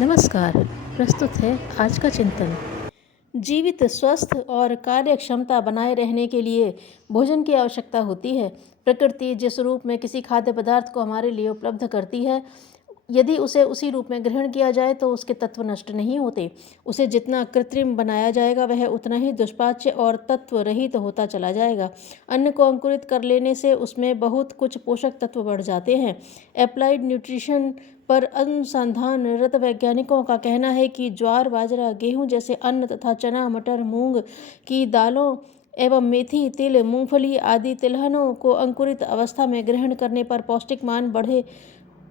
नमस्कार। प्रस्तुत है आज का चिंतन। जीवित, स्वस्थ और कार्य क्षमता बनाए रहने के लिए भोजन की आवश्यकता होती है। प्रकृति जिस रूप में किसी खाद्य पदार्थ को हमारे लिए उपलब्ध करती है, यदि उसे उसी रूप में ग्रहण किया जाए तो उसके तत्व नष्ट नहीं होते। उसे जितना कृत्रिम बनाया जाएगा वह उतना ही दुष्पाच्य और तत्व रहित होता चला जाएगा। अन्न को अंकुरित कर लेने से उसमें बहुत कुछ पोषक तत्व बढ़ जाते हैं। एप्लाइड न्यूट्रिशन पर अनुसंधानरत वैज्ञानिकों का कहना है कि ज्वार, बाजरा, गेहूं जैसे अन्न तथा चना, मटर, मूंग की दालों एवं मेथी, तिल, मूंगफली आदि तिलहनों को अंकुरित अवस्था में ग्रहण करने पर पौष्टिक मान बढ़े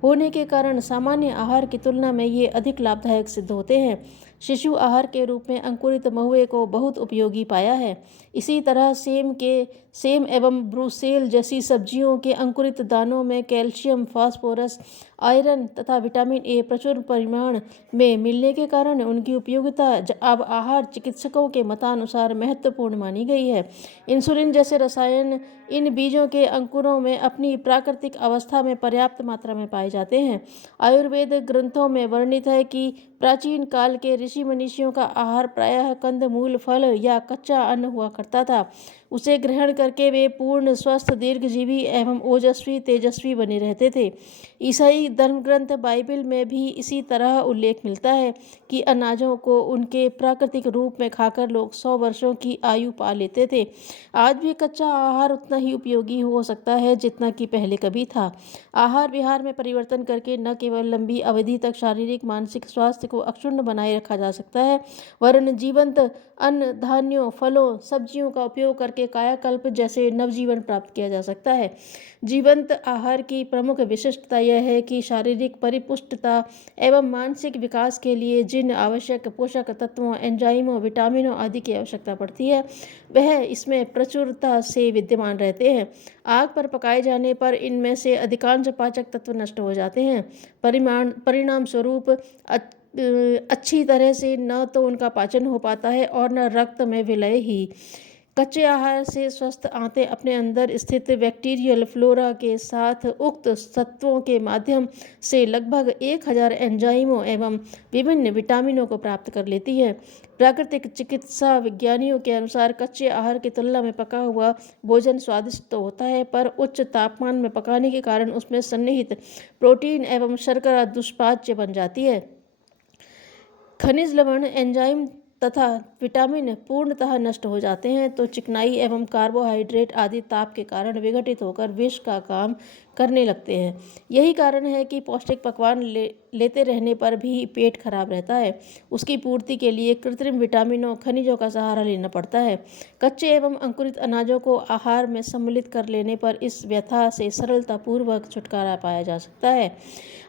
होने के कारण सामान्य आहार की तुलना में ये अधिक लाभदायक सिद्ध होते हैं। शिशु आहार के रूप में अंकुरित महुए को बहुत उपयोगी पाया है। इसी तरह सेम एवं ब्रूसेल जैसी सब्जियों के अंकुरित दानों में कैल्शियम, फास्फोरस, आयरन तथा विटामिन ए प्रचुर परिमाण में मिलने के कारण उनकी उपयोगिता अब आहार चिकित्सकों के मतानुसार महत्वपूर्ण मानी गई है। इंसुलिन जैसे रसायन इन बीजों के अंकुरों में अपनी प्राकृतिक अवस्था में पर्याप्त मात्रा में पाए जाते हैं। आयुर्वेद ग्रंथों में वर्णित है कि प्राचीन काल के ऋषि मनीषियों का आहार प्रायः कंद मूल, फल या कच्चा अन्न हुआ करता था। उसे ग्रहण करके वे पूर्ण, स्वस्थ, दीर्घजीवी एवं ओजस्वी, तेजस्वी बने रहते थे। ईसाई धर्मग्रंथ बाइबल में भी इसी तरह उल्लेख मिलता है कि अनाजों को उनके प्राकृतिक रूप में खाकर लोग 100 वर्षों की आयु पा लेते थे। आज भी कच्चा आहार उतना ही उपयोगी हो सकता है जितना कि पहले कभी था। आहार विहार में परिवर्तन करके न केवल लंबी अवधि तक शारीरिक मानसिक स्वास्थ्य को अक्षुण्ण बनाए रखा जा सकता है, वरन जीवंत अन्न, धान्यों, फलों, सब्जियों का उपयोग करके कायाकल्प जैसे नवजीवन प्राप्त किया जा सकता है। जीवंत आहार की प्रमुख विशिष्टता यह है कि शारीरिक परिपुष्टता एवं मानसिक विकास के लिए जिन आवश्यक पोषक तत्वों, एंजाइमों, विटामिनों आदि की आवश्यकता पड़ती है वह इसमें प्रचुरता से विद्यमान रहते हैं। आग पर पकाए जाने पर इनमें से अधिकांश पाचक तत्व नष्ट हो जाते हैं। परिणाम स्वरूप अच्छी तरह से न तो उनका पाचन हो पाता है और न रक्त में विलय ही। कच्चे आहार से स्वस्थ आंतें अपने अंदर स्थित बैक्टीरियल फ्लोरा के साथ उक्त तत्वों के माध्यम से लगभग 1000 एंजाइमों एवं विभिन्न विटामिनों को प्राप्त कर लेती है। प्राकृतिक चिकित्सा विज्ञानियों के अनुसार कच्चे आहार की तुलना में पका हुआ भोजन स्वादिष्ट तो होता है, पर उच्च तापमान में पकाने के कारण उसमें सन्निहित प्रोटीन एवं शर्करा दुष्पाच्य बन जाती है। खनिज लवण, एंजाइम तथा विटामिन पूर्णतः नष्ट हो जाते हैं तो चिकनाई एवं कार्बोहाइड्रेट आदि ताप के कारण विघटित होकर विष का काम करने लगते हैं। यही कारण है कि पौष्टिक पकवान लेते रहने पर भी पेट खराब रहता है। उसकी पूर्ति के लिए कृत्रिम विटामिनों, खनिजों का सहारा लेना पड़ता है। कच्चे एवं अंकुरित अनाजों को आहार में सम्मिलित कर लेने पर इस व्यथा से सरलतापूर्वक छुटकारा पाया जा सकता है।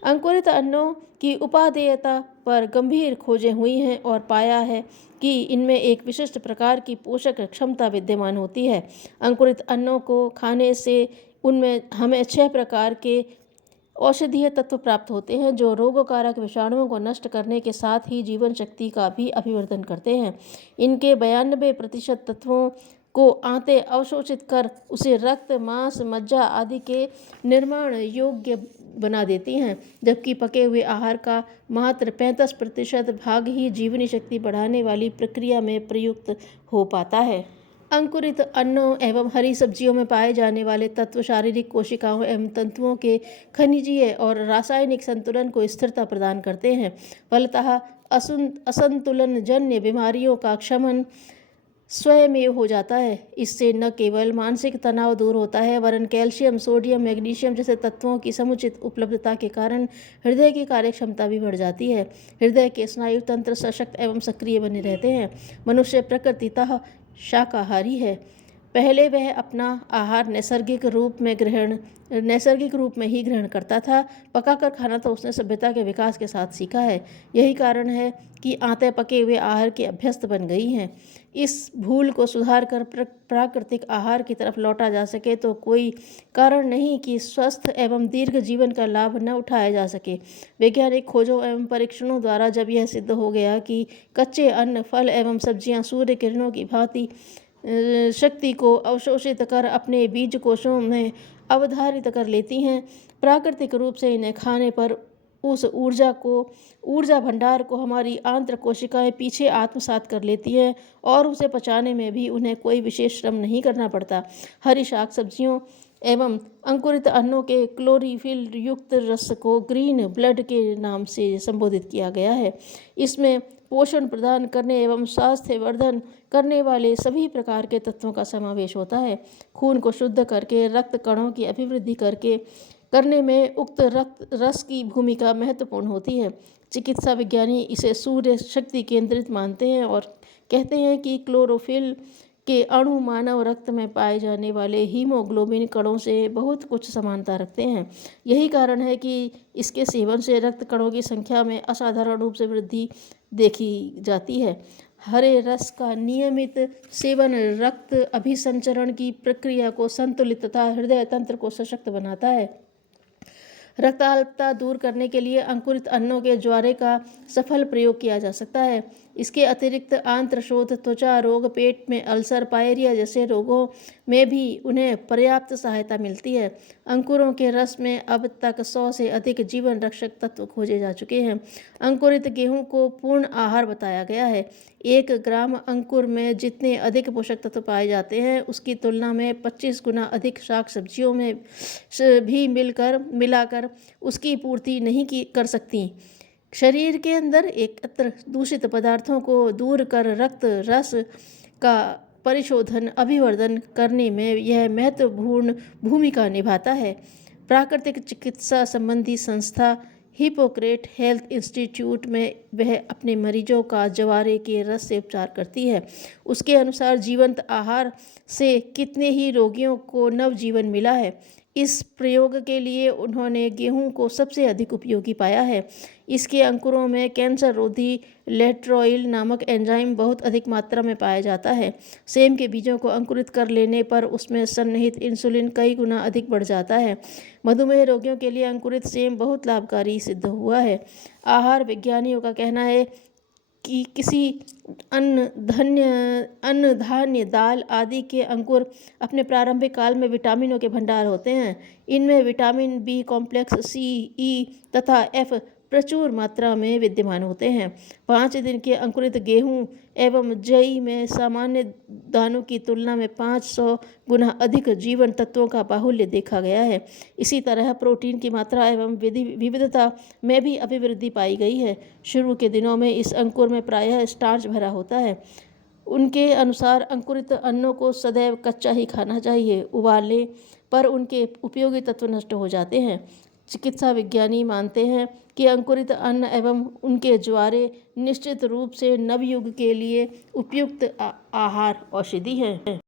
अंकुरित अन्नों की उपादेयता पर गंभीर खोजें हुई हैं और पाया है कि इनमें एक विशिष्ट प्रकार की पोषक क्षमता विद्यमान होती है। अंकुरित अन्नों को खाने से उनमें हमें 6 प्रकार के औषधीय तत्व प्राप्त होते हैं जो रोगकारक विषाणुओं को नष्ट करने के साथ ही जीवन शक्ति का भी अभिवर्धन करते हैं। इनके 92% तत्वों को आंतें अवशोषित कर उसे रक्त, मांस, मज्जा आदि के निर्माण योग्य बना देती हैं, जबकि पके हुए आहार का मात्र 35% भाग ही जीवनी शक्ति बढ़ाने वाली प्रक्रिया में प्रयुक्त हो पाता है। अंकुरित अन्नों एवं हरी सब्जियों में पाए जाने वाले तत्व शारीरिक कोशिकाओं एवं तंतुओं के खनिजीय और रासायनिक संतुलन को स्थिरता प्रदान करते हैं। फलतः असंतुलन जन्य बीमारियों का शमन स्वयमेव हो जाता है। इससे न केवल मानसिक तनाव दूर होता है, वरन कैल्शियम, सोडियम, मैग्नीशियम जैसे तत्वों की समुचित उपलब्धता के कारण हृदय की कार्यक्षमता भी बढ़ जाती है। हृदय के स्नायु तंत्र सशक्त एवं सक्रिय बने रहते हैं। मनुष्य प्रकृतितः शाकाहारी है। पहले वह अपना आहार नैसर्गिक रूप में ही ग्रहण करता था। पकाकर खाना तो उसने सभ्यता के विकास के साथ सीखा है। यही कारण है कि आंतें पके हुए आहार की अभ्यस्त बन गई हैं। इस भूल को सुधार कर प्राकृतिक आहार की तरफ लौटा जा सके तो कोई कारण नहीं कि स्वस्थ एवं दीर्घ जीवन का लाभ न उठाया जा सके। वैज्ञानिक खोजों एवं परीक्षणों द्वारा जब यह सिद्ध हो गया कि कच्चे अन्न, फल एवं सब्जियां सूर्य किरणों की भांति शक्ति को अवशोषित कर अपने बीज कोशों में अवधारित कर लेती हैं, प्राकृतिक रूप से इन्हें खाने पर उस ऊर्जा भंडार को हमारी आंत्र कोशिकाएं पीछे आत्मसात कर लेती हैं और उसे पचाने में भी उन्हें कोई विशेष श्रम नहीं करना पड़ता। हरी शाक सब्जियों एवं अंकुरित अन्नों के क्लोरोफिल युक्त रस को ग्रीन ब्लड के नाम से संबोधित किया गया है। इसमें पोषण प्रदान करने एवं स्वास्थ्य वर्धन करने वाले सभी प्रकार के तत्वों का समावेश होता है। खून को शुद्ध करके रक्त कणों की अभिवृद्धि करने में उक्त रक्त रस की भूमिका महत्वपूर्ण होती है। चिकित्सा विज्ञानी इसे सूर्य शक्ति केंद्रित मानते हैं और कहते हैं कि क्लोरोफिल के अणु मानव रक्त में पाए जाने वाले हीमोग्लोबिन कणों से बहुत कुछ समानता रखते हैं। यही कारण है कि इसके सेवन से रक्त कणों की संख्या में असाधारण रूप से वृद्धि देखी जाती है। हरे रस का नियमित सेवन रक्त अभिसंचरण की प्रक्रिया को संतुलित तथा हृदय तंत्र को सशक्त बनाता है। रक्ताल्पता दूर करने के लिए अंकुरित अन्नों के ज्वारे का सफल प्रयोग किया जा सकता है। इसके अतिरिक्त आंत्रशोथ, त्वचा रोग, पेट में अल्सर, पायरिया जैसे रोगों में भी उन्हें पर्याप्त सहायता मिलती है। अंकुरों के रस में अब तक 100 से अधिक जीवन रक्षक तत्व खोजे जा चुके हैं। अंकुरित गेहूं को पूर्ण आहार बताया गया है। 1 ग्राम अंकुर में जितने अधिक पोषक तत्व पाए जाते हैं उसकी तुलना में 25 गुना अधिक शाक सब्जियों में भी मिलाकर उसकी पूर्ति नहीं कर सकती। शरीर के अंदर एकत्र दूषित पदार्थों को दूर कर रक्त रस का परिशोधन अभिवर्धन करने में यह महत्वपूर्ण भूमिका निभाता है। प्राकृतिक चिकित्सा संबंधी संस्था हिपोक्रेट हेल्थ इंस्टीट्यूट में वह अपने मरीजों का जवारे के रस से उपचार करती है। उसके अनुसार जीवंत आहार से कितने ही रोगियों को नवजीवन मिला है। इस प्रयोग के लिए उन्होंने गेहूं को सबसे अधिक उपयोगी पाया है। इसके अंकुरों में कैंसर रोधी लेट्रोइल नामक एंजाइम बहुत अधिक मात्रा में पाया जाता है। सेम के बीजों को अंकुरित कर लेने पर उसमें सन्निहित इंसुलिन कई गुना अधिक बढ़ जाता है। मधुमेह रोगियों के लिए अंकुरित सेम बहुत लाभकारी सिद्ध हुआ है। आहार विज्ञानियों का कहना है कि किसी अन्न धान्य दाल आदि के अंकुर अपने प्रारंभिक काल में विटामिनों के भंडार होते हैं। इनमें विटामिन बी कॉम्प्लेक्स, सी, ई तथा एफ प्रचुर मात्रा में विद्यमान होते हैं। 5 दिन के अंकुरित गेहूं एवं जई में सामान्य दानों की तुलना में 500 गुना अधिक जीवन तत्वों का बाहुल्य देखा गया है। इसी तरह प्रोटीन की मात्रा एवं विविधता में भी अभिवृद्धि पाई गई है। शुरू के दिनों में इस अंकुर में प्रायः स्टार्च भरा होता है। उनके अनुसार अंकुरित अन्नों को सदैव कच्चा ही खाना चाहिए। उबालने पर उनके उपयोगी तत्व नष्ट हो जाते हैं। चिकित्सा विज्ञानी मानते हैं कि अंकुरित अन्न एवं उनके ज्वारे निश्चित रूप से नवयुग के लिए उपयुक्त आहार औषधि है।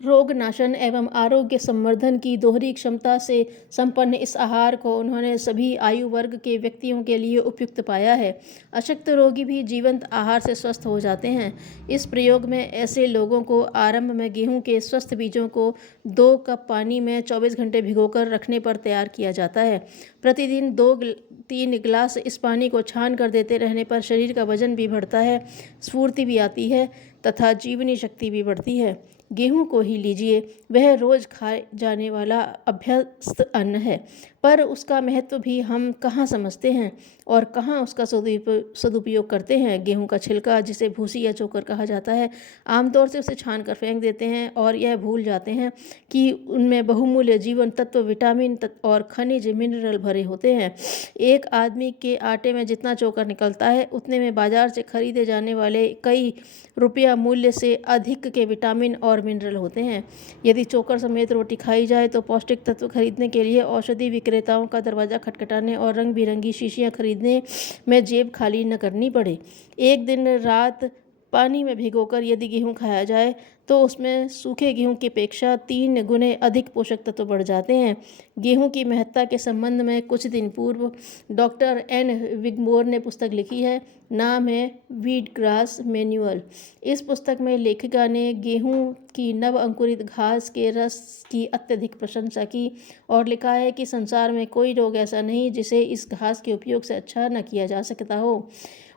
रोग नाशन एवं आरोग्य संवर्धन की दोहरी क्षमता से संपन्न इस आहार को उन्होंने सभी आयु वर्ग के व्यक्तियों के लिए उपयुक्त पाया है। अशक्त रोगी भी जीवंत आहार से स्वस्थ हो जाते हैं। इस प्रयोग में ऐसे लोगों को आरंभ में गेहूं के स्वस्थ बीजों को 2 कप पानी में 24 घंटे भिगोकर रखने पर तैयार किया जाता है। प्रतिदिन 2-3 गिलास इस पानी को छान कर देते रहने पर शरीर का वजन भी बढ़ता है, स्फूर्ति भी आती है तथा जीवनी शक्ति भी बढ़ती है। गेहूं को ही लीजिए, वह रोज खाए जाने वाला अभ्यस्त अन्न है, पर उसका महत्व भी हम कहाँ समझते हैं और कहाँ उसका सदुपयोग करते हैं। गेहूं का छिलका, जिसे भूसी या चोकर कहा जाता है, आमतौर से उसे छान कर फेंक देते हैं और यह भूल जाते हैं कि उनमें बहुमूल्य जीवन तत्व, विटामिन और खनिज मिनरल भरे होते हैं। एक आदमी के आटे में जितना चोकर निकलता है उतने में बाजार से खरीदे जाने वाले कई रुपया मूल्य से अधिक के विटामिन और मिनरल होते हैं। यदि चोकर समेत रोटी खाई जाए तो पौष्टिक तत्व खरीदने के लिए औषधि विक्रेताओं का दरवाज़ा खटखटाने और रंग बिरंगी शीशियाँ खरीदने में जेब खाली न करनी पड़े। एक दिन रात पानी में भिगोकर यदि गेहूँ खाया जाए तो उसमें सूखे गेहूं की अपेक्षा 3 गुने अधिक पोषक तत्व बढ़ जाते हैं। गेहूं की महत्ता के संबंध में कुछ दिन पूर्व डॉक्टर एन विगमोर ने पुस्तक लिखी है। नाम है वीट ग्रास मैन्युअल। इस पुस्तक में लेखिका ने गेहूं की नव अंकुरित घास के रस की अत्यधिक प्रशंसा की और लिखा है कि संसार में कोई रोग ऐसा नहीं जिसे इस घास के उपयोग से अच्छा न किया जा सकता हो।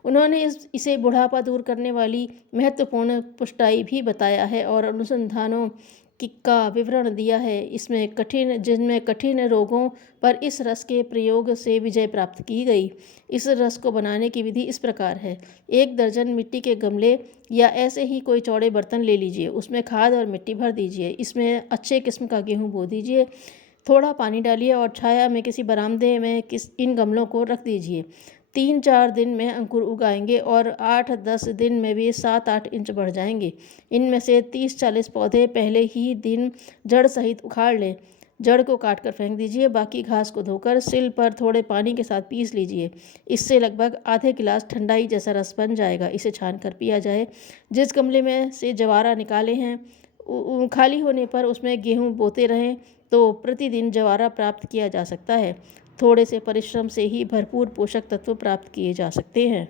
उन्होंने इसे बुढ़ापा दूर करने वाली महत्वपूर्ण पुष्टाई भी बताया है और अनुसंधानों का विवरण दिया है। जिनमें कठिन रोगों पर इस रस के प्रयोग से विजय प्राप्त की गई। इस रस को बनाने की विधि इस प्रकार है। 1 दर्जन मिट्टी के गमले या ऐसे ही कोई चौड़े बर्तन ले लीजिए। उसमें खाद और मिट्टी भर दीजिए। इसमें अच्छे किस्म का गेहूँ बो दीजिए। थोड़ा पानी डालिए और छाया में किसी बरामदे में इन गमलों को रख दीजिए। 3-4 दिन में अंकुर उग आएंगे और 8-10 दिन में भी 7-8 इंच बढ़ जाएंगे। इनमें से 30-40 पौधे पहले ही दिन जड़ सहित उखाड़ लें। जड़ को काटकर फेंक दीजिए। बाकी घास को धोकर सिल पर थोड़े पानी के साथ पीस लीजिए। इससे लगभग आधे गिलास ठंडाई जैसा रस बन जाएगा। इसे छान कर पिया जाए। जिस गमले में से जवारा निकाले हैं खाली होने पर उसमें गेहूँ बोते रहें तो प्रतिदिन जवारा प्राप्त किया जा सकता है। थोड़े से परिश्रम से ही भरपूर पोषक तत्व प्राप्त किए जा सकते हैं।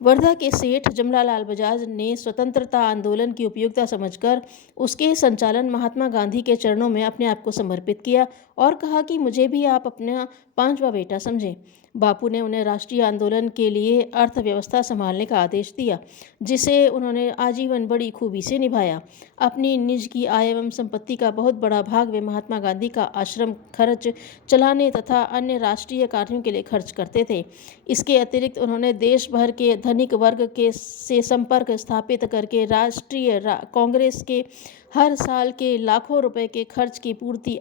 वर्धा के सेठ जमनालाल बजाज ने स्वतंत्रता आंदोलन की उपयोगिता समझकर उसके संचालन महात्मा गांधी के चरणों में अपने आप को समर्पित किया और कहा कि मुझे भी आप अपना 5वां बेटा समझें। बापू ने उन्हें राष्ट्रीय आंदोलन के लिए अर्थव्यवस्था संभालने का आदेश दिया, जिसे उन्होंने आजीवन बड़ी खूबी से निभाया। अपनी निज की आय एवं संपत्ति का बहुत बड़ा भाग वे महात्मा गांधी का आश्रम खर्च चलाने तथा अन्य राष्ट्रीय कार्यों के लिए खर्च करते थे। इसके अतिरिक्त उन्होंने देश भर के धनिक वर्ग से संपर्क स्थापित करके राष्ट्रीय कांग्रेस के हर साल के लाखों रुपए के खर्च की पूर्ति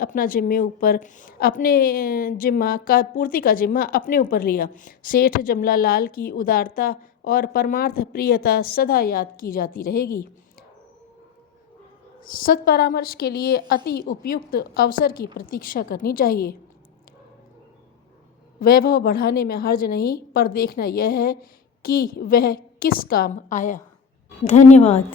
का जिम्मा अपने ऊपर लिया। सेठ जमनालाल की उदारता और परमार्थ प्रियता सदा याद की जाती रहेगी। सत्परामर्श के लिए अति उपयुक्त अवसर की प्रतीक्षा करनी चाहिए। वैभव बढ़ाने में हर्ज नहीं, पर देखना यह है कि वह किस काम आया। धन्यवाद।